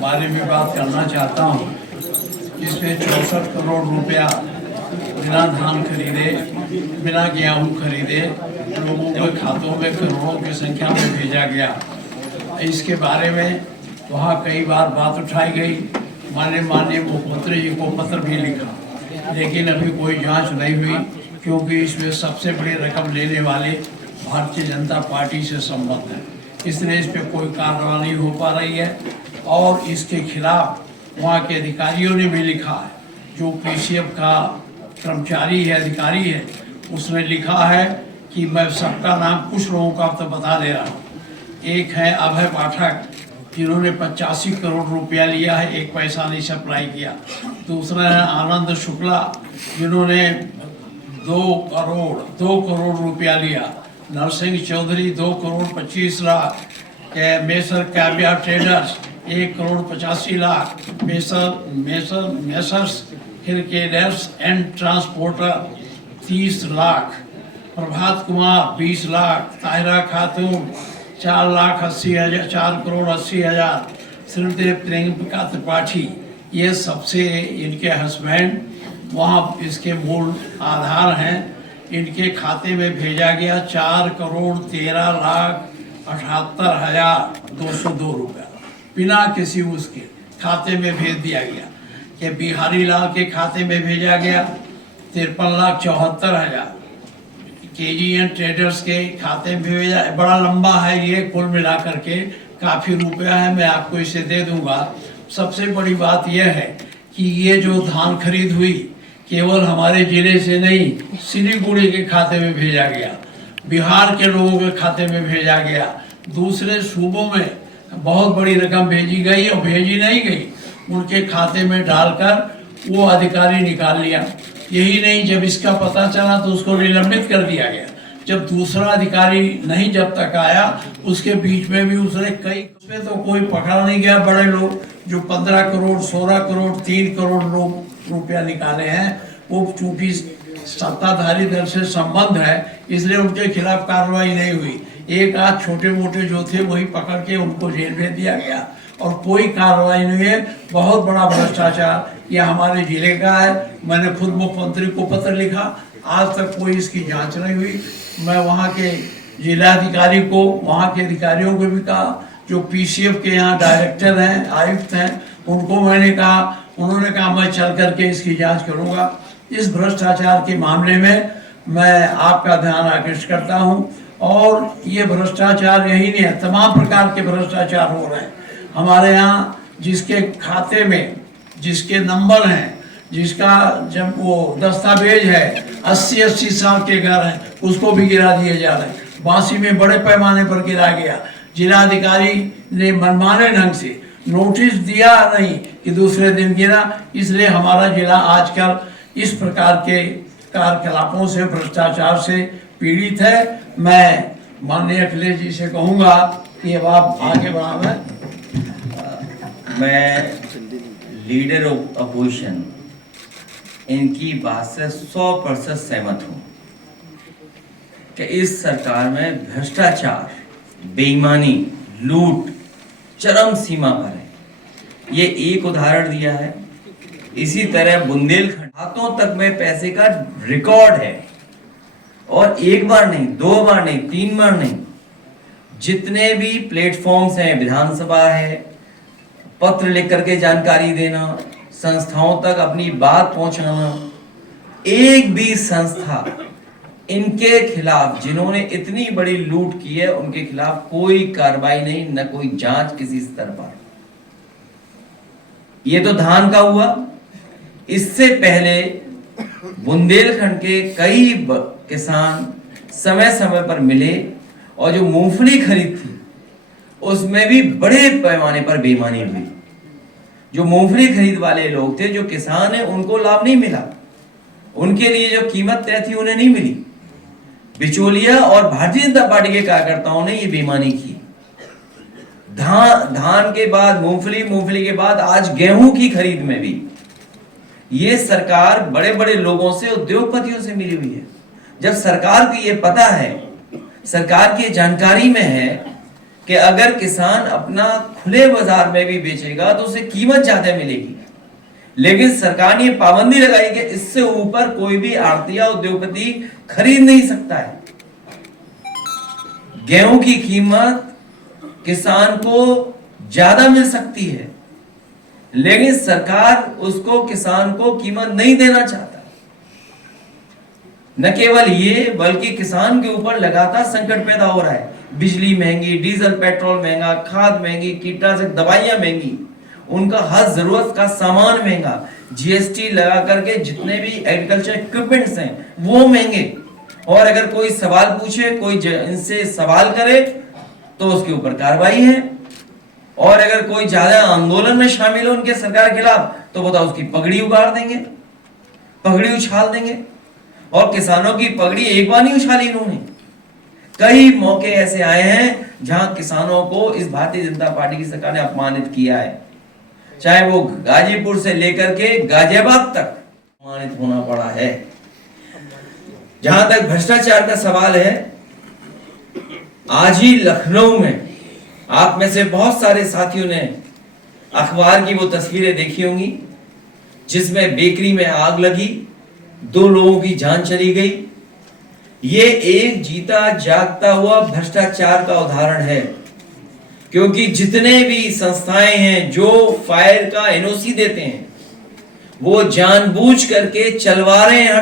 बारे में बात करना चाहता हूँ। इसमें 64 करोड़ रुपया बिना धान खरीदे, बिना गेहूँ खरीदे लोगों के खातों में करोड़ों की संख्या में भेजा गया। इसके बारे में वहाँ कई बार बात उठाई गई। माननीय मुख्यमंत्री जी को पत्र भी लिखा, लेकिन अभी कोई जांच नहीं हुई, क्योंकि इसमें सबसे बड़ी रकम लेने वाले भारतीय जनता पार्टी से संबंध है, इसलिए इस पर कोई कार्रवाई नहीं हो पा रही है। और इसके खिलाफ वहाँ के अधिकारियों ने भी लिखा है, जो पीसीएफ का कर्मचारी है, अधिकारी है, उसने लिखा है कि मैं सबका नाम कुछ लोगों का तो बता दे रहा हूँ। एक है अभय पाठक, जिन्होंने 85 करोड़ रुपया लिया है, एक पैसा नहीं सप्लाई किया। दूसरा है आनंद शुक्ला, जिन्होंने 2 करोड़ रुपया लिया। नरसिंह चौधरी 2 करोड़ 25 लाख। मेसर कैबिया traders 1 crore 85 lakh. Messrs cricketers and transporter 30 lakh. Prabhat Kumar 20 lakh. Tahira Khatoon 4 crore 80 हजार। श्रीमती प्रियंका त्रिपाठी, ये सबसे इनके हस्बैंड वहाँ इसके मूल आधार हैं। इनके खाते में भेजा गया 4 करोड़ 13 लाख 78 हजार 202 रुपया, बिना किसी उसके खाते में भेज दिया गया। कि बिहारी लाल के खाते में भेजा गया 53 लाख 74 हजार। केजीएन ट्रेडर्स के खाते में भेजा, बड़ा लंबा है ये, कुल मिलाकर के काफ़ी रुपया है, मैं आपको इसे दे दूंगा। सबसे बड़ी बात यह है कि ये जो धान खरीद हुई केवल हमारे जिले से नहीं, सिलीगुड़ी के खाते में भेजा गया, बिहार के लोगों के खाते में भेजा गया, दूसरे सूबों में बहुत बड़ी रकम भेजी गई और भेजी नहीं गई, उनके खाते में डालकर वो अधिकारी निकाल लिया। यही नहीं, जब इसका पता चला तो उसको निलंबित कर दिया गया। जब दूसरा अधिकारी नहीं जब तक आया, उसके बीच में भी उसने कई, उसमें तो कोई पकड़ा नहीं गया। बड़े लोग जो 15 करोड़ 16 करोड़ 3 करोड़ लोग रुपया निकाले हैं, वो चूंकि सत्ताधारी दल से संबंध है, इसलिए उनके खिलाफ कार्रवाई नहीं हुई। एक आध छोटे मोटे जो थे वही पकड़ के उनको जेल भेज दिया गया और कोई कार्रवाई नहीं है। बहुत बड़ा भ्रष्टाचार यह हमारे जिले का है। मैंने खुद मुख्यमंत्री को पत्र लिखा, आज तक कोई इसकी जांच नहीं हुई। मैं वहाँ के जिलाधिकारी को, वहाँ के अधिकारियों को भी कहा, जो पीसीएफ के यहाँ डायरेक्टर हैं, आयुक्त हैं, उनको मैंने कहा। उन्होंने कहा मैं चल करके इसकी जांच करूँगा। इस भ्रष्टाचार के मामले में मैं आपका ध्यान आकृष्ट करता हूँ। और ये भ्रष्टाचार यही नहीं है, तमाम प्रकार के भ्रष्टाचार हो रहे हैं हमारे यहाँ। जिसके खाते में जिसके नंबर हैं, जिसका जब वो दस्तावेज है, 80-80 साल के घर हैं, उसको भी गिरा दिए जा रहे हैं। बांसी में बड़े पैमाने पर गिरा गया। जिलाधिकारी ने मनमाने ढंग से नोटिस दिया नहीं कि दूसरे दिन गिरा। इसलिए हमारा जिला आजकल इस प्रकार के कार्यकलापों से, भ्रष्टाचार से पीड़ित है। मैं माननीय अखिलेश जी से कहूँगा कि अब आप आगे बढ़ाएं। मैं लीडर ऑफ अपोजिशन इनकी बात से 100% सहमत हूँ कि इस सरकार में भ्रष्टाचार, बेईमानी, लूट चरम सीमा पर है। ये एक उदाहरण दिया है। इसी तरह बुंदेलखंड हाथों तक में पैसे का रिकॉर्ड है, और एक बार नहीं, 2 बार नहीं, 3 बार नहीं, जितने भी प्लेटफॉर्म्स हैं, विधानसभा है, पत्र लिख करके जानकारी देना, संस्थाओं तक अपनी बात पहुंचाना, एक भी संस्था इनके खिलाफ, जिन्होंने इतनी बड़ी लूट की है, उनके खिलाफ कोई कार्रवाई नहीं, न कोई जांच किसी स्तर पर। ये तो धान का हुआ। इससे पहले बुंदेलखंड के कई किसान समय समय पर मिले, और जो मूंगफली खरीद थी उसमें भी बड़े पैमाने पर बेईमानी हुई। जो मूंगफली खरीद वाले लोग थे, जो किसान है, उनको लाभ नहीं मिला। उनके लिए जो कीमत तय थी उन्हें नहीं मिली। बिचौलिया और भारतीय जनता पार्टी के कार्यकर्ताओं ने ये बेईमानी की। धान के बाद मूंगफली, मूंगफली के बाद आज गेहूं की खरीद में भी ये सरकार बड़े बड़े लोगों से, उद्योगपतियों से मिली हुई है। जब सरकार को ये पता है, सरकार की जानकारी में है कि अगर किसान अपना खुले बाजार में भी बेचेगा तो उसे कीमत ज्यादा मिलेगी, लेकिन सरकार ने पाबंदी लगाई कि इससे ऊपर कोई भी आड़ती या उद्योगपति खरीद नहीं सकता है। गेहूं की कीमत किसान को ज्यादा मिल सकती है, लेकिन सरकार उसको, किसान को कीमत नहीं देना चाहता। न केवल ये, बल्कि किसान के ऊपर लगातार संकट पैदा हो रहा है। बिजली महंगी, डीजल पेट्रोल महंगा, खाद महंगी, कीटनाशक दवाइयां महंगी, उनका हर जरूरत का सामान महंगा, जीएसटी लगा करके जितने भी एग्रीकल्चर इक्विपमेंट्स हैं वो महंगे। और अगर कोई सवाल पूछे, कोई इनसे सवाल करे तो उसके ऊपर कार्रवाई है। और अगर कोई ज्यादा आंदोलन में शामिल हो उनके सरकार के खिलाफ तो बताओ, उसकी पगड़ी उगाड़ देंगे, पगड़ी उछाल देंगे। और किसानों की पगड़ी एक बार नहीं उछाली इन्होंने, कई मौके ऐसे आए हैं जहां किसानों को इस भारतीय जनता पार्टी की सरकार ने अपमानित किया है। चाहे वो गाजीपुर से लेकर के गाजियाबाद तक अपमानित होना पड़ा है। जहां तक भ्रष्टाचार का सवाल है, आज ही लखनऊ में आप में से बहुत सारे साथियों ने अखबार की वो तस्वीरें देखी होंगी जिसमें बेकरी में आग लगी, 2 लोगों की जान चली गई। ये एक जीता जागता हुआ भ्रष्टाचार का उदाहरण है, क्योंकि जितने भी संस्थाएं हैं जो फायर का एनओसी देते हैं वो जानबूझ करके चलवा रहे हैं।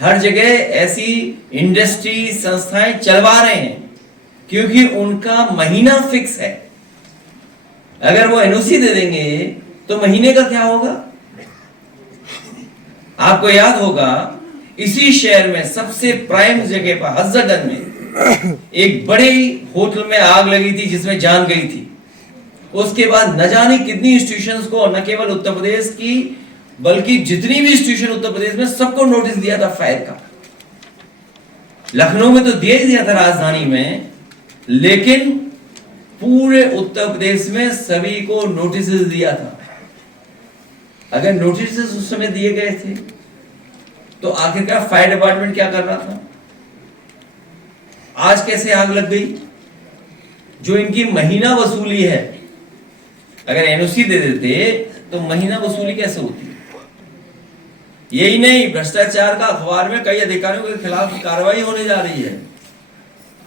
हर जगह ऐसी इंडस्ट्री, संस्थाएं चलवा रहे हैं क्योंकि उनका महीना फिक्स है। अगर वो एनओसी दे देंगे तो महीने का क्या होगा? आपको याद होगा, इसी शहर में सबसे प्राइम जगह पर हजरतगंज में एक बड़े होटल में आग लगी थी जिसमें जान गई थी। उसके बाद न जाने कितनी इंस्टीट्यूशंस को, न केवल उत्तर प्रदेश की बल्कि जितनी भी इंस्टीट्यूशन उत्तर प्रदेश में, सबको नोटिस दिया था फायर का। लखनऊ में तो दिया ही दिया था, राजधानी में, लेकिन पूरे उत्तर प्रदेश में सभी को नोटिस दिया था। अगर नोटिस उस समय दिए गए थे तो आखिरकार फायर डिपार्टमेंट क्या कर रहा था? आज कैसे आग लग गई? जो इनकी महीना वसूली है, अगर एनओसी दे देते तो महीना वसूली कैसे होती? यही नहीं, भ्रष्टाचार का अखबार में कई अधिकारियों के खिलाफ कार्रवाई होने जा रही है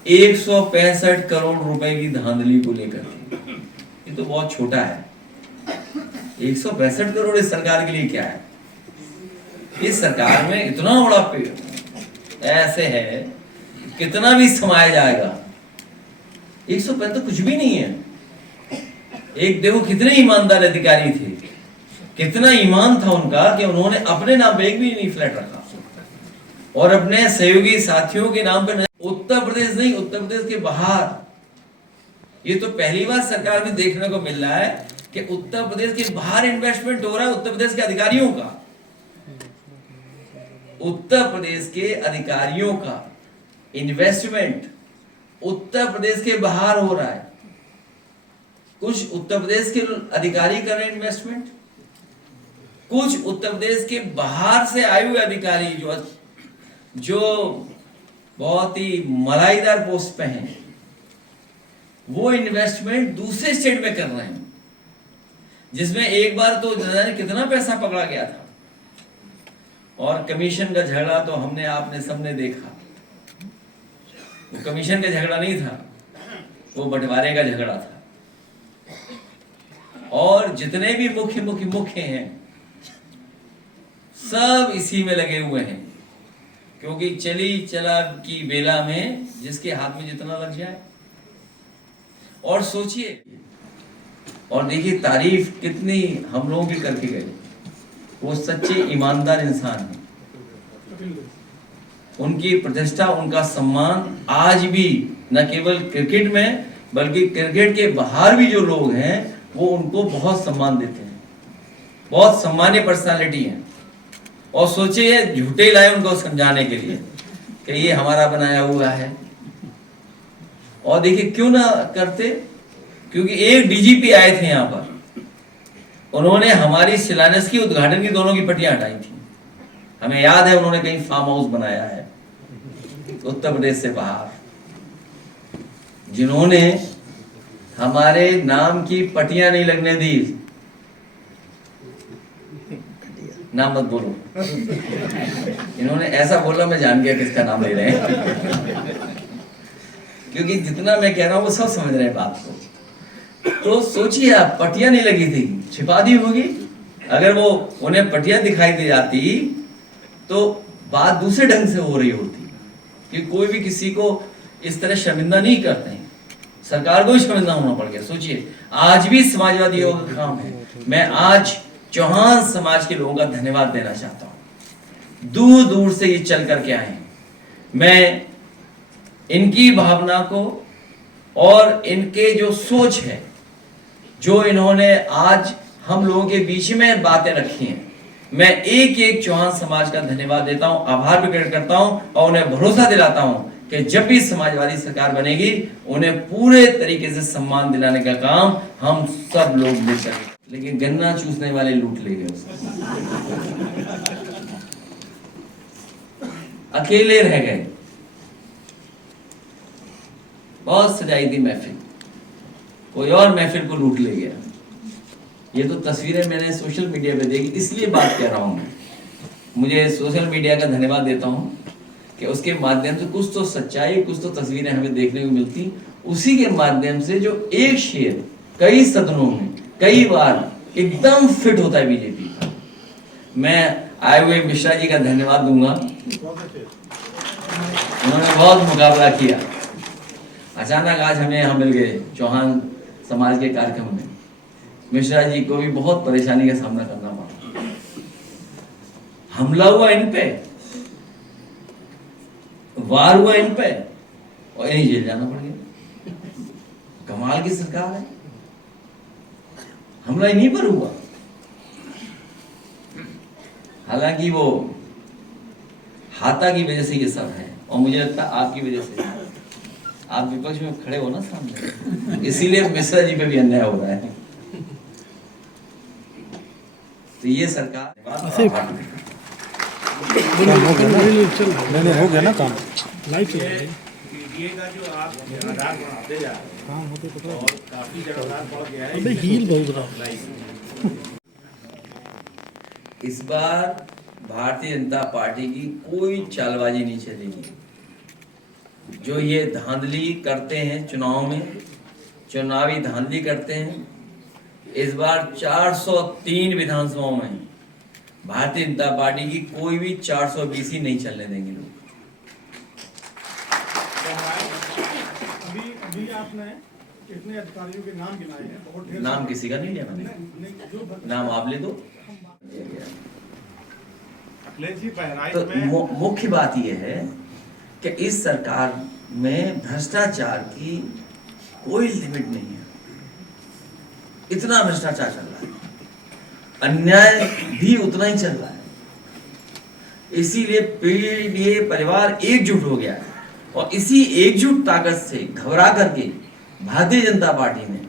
165 करोड़ रुपए की धांधली को लेकर। ये तो बहुत छोटा है। 165 करोड़ इस सरकार के लिए क्या है? इस सरकार में इतना बड़ा पेड़ ऐसे है, कितना भी समाया जाएगा। 165 तो कुछ भी नहीं है। एक देखो कितने ईमानदार अधिकारी थे, कितना ईमान था उनका कि उन्होंने अपने नाम पे एक भी नहीं फ्लैट रखा और अपने सहयोगी साथियों के नाम पे। उत्तर प्रदेश नहीं, उत्तर प्रदेश के बाहर ये तो पहली बार सरकार में देखने को मिल रहा है कि उत्तर प्रदेश के बाहर इन्वेस्टमेंट हो रहा है उत्तर प्रदेश के अधिकारियों का। उत्तर प्रदेश के अधिकारियों का इन्वेस्टमेंट उत्तर प्रदेश के बाहर हो रहा है। कुछ उत्तर प्रदेश के अधिकारी कर रहे हैं इन्वेस्टमेंट, कुछ उत्तर प्रदेश के बाहर से आए हुए अधिकारी जो बहुत ही मलाईदार पोस्ट पे हैं, वो इन्वेस्टमेंट दूसरे स्टेट में कर रहे हैं, जिसमें एक बार तो कितना पैसा पकड़ा गया था। और कमीशन का झगड़ा तो हमने, आपने सबने देखा। वो कमीशन का झगड़ा नहीं था, वो बंटवारे का झगड़ा था। और जितने भी मुख्य हैं सब इसी में लगे हुए हैं, क्योंकि चली चला की बेला में जिसके हाथ में जितना लग जाए। और सोचिए और देखिए तारीफ कितनी हम लोगों की करके गए। वो सच्चे ईमानदार इंसान हैं, उनकी प्रतिष्ठा, उनका सम्मान आज भी न केवल क्रिकेट में बल्कि क्रिकेट के बाहर भी जो लोग हैं वो उनको बहुत सम्मान देते हैं, बहुत सम्मानीय पर्सनालिटी हैं। और सोचिए झूठे लाए उनको समझाने के लिए कि ये हमारा बनाया हुआ है। और देखिए क्यों ना करते, क्योंकि एक डीजीपी आए थे यहाँ पर, उन्होंने हमारी शिलान्यास की, उद्घाटन की दोनों की पट्टियां हटाई थी। हमें याद है उन्होंने कहीं फार्म हाउस बनाया है उत्तर प्रदेश से बाहर, जिन्होंने हमारे नाम की पट्टियां नहीं लगने दी। नाम मत बोलो, इन्होंने ऐसा बोला मैं जान गया किसका नाम ले रहे हैं, क्योंकि जितना मैं कह रहा हूं वो सब समझ रहे हैं बात को। तो सोचिए आप, पट्टियां नहीं लगी थी, छिपा दी होगी। अगर वो उन्हें पट्टियां दिखाई दे जाती तो बात दूसरे ढंग से हो रही होती, कि कोई भी किसी को इस तरह शर्मिंदा नहीं करते हैं, सरकार को ही शर्मिंदा होना पड़ गया। सोचिए, आज भी समाजवादियों का काम है। मैं आज चौहान समाज के लोगों का धन्यवाद देना चाहता हूं, दूर दूर से ये चल करके आए। मैं इनकी भावना को और इनके जो सोच है, जो इन्होंने आज हम लोगों के बीच में बातें रखी हैं, मैं एक एक चौहान समाज का धन्यवाद देता हूं, आभार प्रकट करता हूं और उन्हें भरोसा दिलाता हूं कि जब भी समाजवादी सरकार बनेगी उन्हें पूरे तरीके से सम्मान दिलाने का काम हम सब लोग मिलकर। लेकिन गन्ना चूसने वाले लूट ले गए उसे, अकेले रह गए। बहुत सजाई थी महफिल, कोई और महफिल को लूट ले गया। ये तो तस्वीरें मैंने सोशल मीडिया पे देखी, इसलिए बात कर रहा हूं मैं। मुझे सोशल मीडिया का धन्यवाद देता हूं कि उसके माध्यम से कुछ तो सच्चाई, कुछ तो तस्वीरें हमें देखने को मिलती। उसी के माध्यम से जो एक शेर कई सदनों में कई बार एकदम फिट होता है बीजेपी का, मैं आए हुए मिश्रा जी का धन्यवाद दूंगा। उन्होंने बहुत मुकाबला किया, अचानक आज हमें यहाँ मिल गए चौहान समाज के कार्यक्रम में। मिश्रा जी को भी बहुत परेशानी का सामना करना पड़ा, हमला हुआ इन पे, वार हुआ इन पे और इन्हें जेल जाना पड़ गया। कमाल की सरकार है, हमला इन्हीं पर हुआ। हालांकि वो हाथा की वजह से ये सब है, और मुझे लगता है आपकी वजह से, आप विपक्ष में खड़े हो ना सामने, इसीलिए मिश्रा जी पे भी अन्याय हो रहा है। तो ये सरकार हो गया ना काम, लाइव चल रहा है। पीडीए का जो आप आधार बढ़ाते जा रहे हैं, हाँ तो पता और काफी जगह बढ़ गया है। अबे हील बहुत रहा। इस बार भारतीय जनता पार्टी की कोई चालबाजी नहीं चलेगी। जो ये धांधली करते हैं चुनाव में, चुनावी धांधली करते हैं, इस बार 403 विधानसभाओं में भारतीय जनता पार्टी की कोई भी 420 ही नहीं चलने देंगे लोग। अभी आपने कितने अधिकारियों के नाम गिनाए हैं? बहुत ढेर नाम किसी का नहीं लिया मैंने, नाम आप ले दो। अखिलेश जी, बहराइच तो में मुख्य बात यह है कि इस सरकार में भ्रष्टाचार की कोई लिमिट नहीं है। इतना भ्रष्टाचार चल रहा है, अन्याय भी उतना ही चल रहा है। इसीलिए पीडीए परिवार एकजुट हो गया है, और इसी एकजुट ताकत से घबरा करके भारतीय जनता पार्टी ने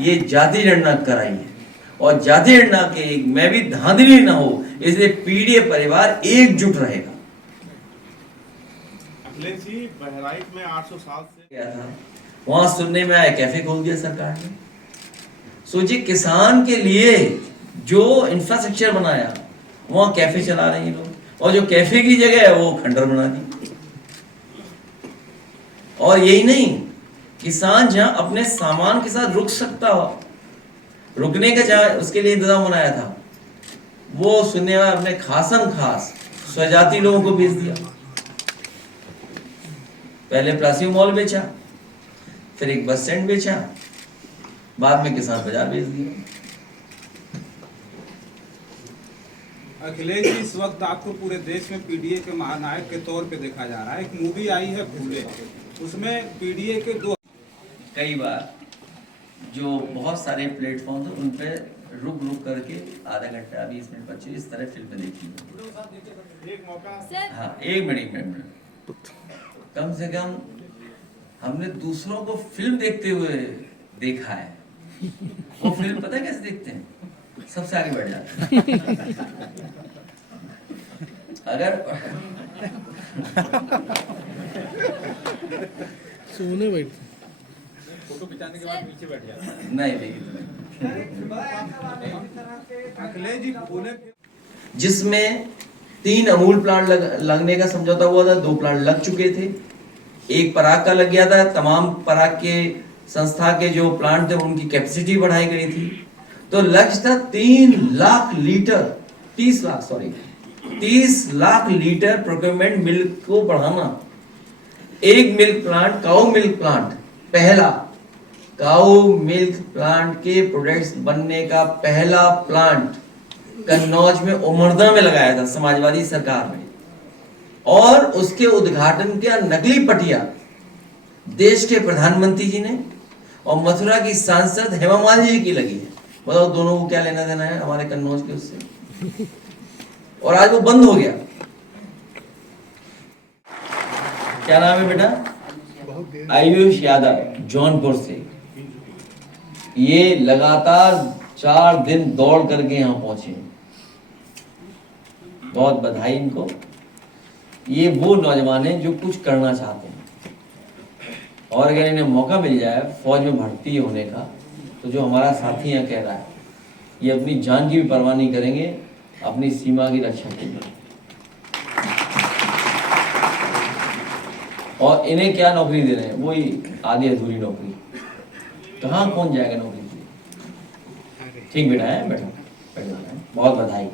ये जाति गणना कराई है। और जाति गणना के मैं भी धांधली ना हो, इसलिए पीडीए परिवार एकजुट रहेगा। अखिलेश जी, बहराइच में 800 साल से क्या था वहां सुनने में आया, कैफे खोल दिया सरकार ने। सोचिए, किसान के लिए जो इंफ्रास्ट्रक्चर बनाया, वहां कैफे चला रहे हैं लोग, और जो कैफे की जगह है वो खंडर बना दी। और यही नहीं, किसान जहां अपने सामान के साथ रुक सकता हो, रुकने का जहां उसके लिए इंतजाम बनाया था, वो सुनने में अपने खासम खास स्वजाति लोगों को बेच दिया। पहले प्लासी मॉल बेचा, फिर एक बस स्टैंड बेचा, बाद में किसान बाजार बेच दिया। अखिलेश जी, इस वक्त आपको पूरे देश में पीडीए के महानायक के तौर पे देखा जा रहा है। एक मूवी आई है फूले, उसमें पीडीए के दो कई बार जो बहुत सारे प्लेटफॉर्म थे उन पे रुक करके आधा घंटा 20 मिनट 25 इस तरह फिल्म देखी। एक मौका हाँ, एक मिनट कम से कम हमने दूसरों को फिल्म देखते हुए देखा है, वो फिल्म पता है कैसे देखते हैं? सबसे आगे बैठ जाते हैं। अगर सोने बैठते फोटो खिंचाने के बाद पीछे बैठ जाए। नहीं देखिए, अखिलेश जी बोले जिसमें 3 अमूल प्लांट लगने का समझौता हुआ था, 2 प्लांट लग चुके थे, एक पराग का लग गया था। तमाम पराग के संस्था के जो प्लांट थे उनकी कैपेसिटी बढ़ाई गई थी। तो लक्ष्य था 30 लाख लीटर प्रोक्योरमेंट मिल्क को बढ़ाना। एक मिल्क प्लांट, काऊ मिल्क प्लांट, पहला काऊ मिल्क प्लांट के प्रोडक्ट्स बनने का पहला प्लांट कन्नौज में उमरदा में लगाया था समाजवादी सरकार में, और उसके उद्घाटन का नकली पटिया देश के प्रधानमंत्री जी ने और मथुरा की सांसद हेमा मालिनी जी की लगी है। बताओ दोनों को क्या लेना देना है हमारे कन्नौज के उससे। और आज वो बंद हो गया। क्या नाम है बेटा? आयुष यादव, जौनपुर से। ये लगातार 4 दिन दौड़ करके यहाँ पहुंचे। बहुत बधाई इनको। ये वो नौजवान हैं जो कुछ करना चाहते हैं, और अगर इन्हें मौका मिल जाए फौज में भर्ती होने का, तो जो हमारा साथी यहाँ कह रहा है, ये अपनी जान की भी परवाह नहीं करेंगे अपनी सीमा की रक्षा के लिए। और इन्हें क्या नौकरी दे रहे हैं? वही आधी अधूरी नौकरी। कहाँ कौन जाएगा नौकरी के लिए? ठीक बेटा है, बैठो, बहुत बधाई।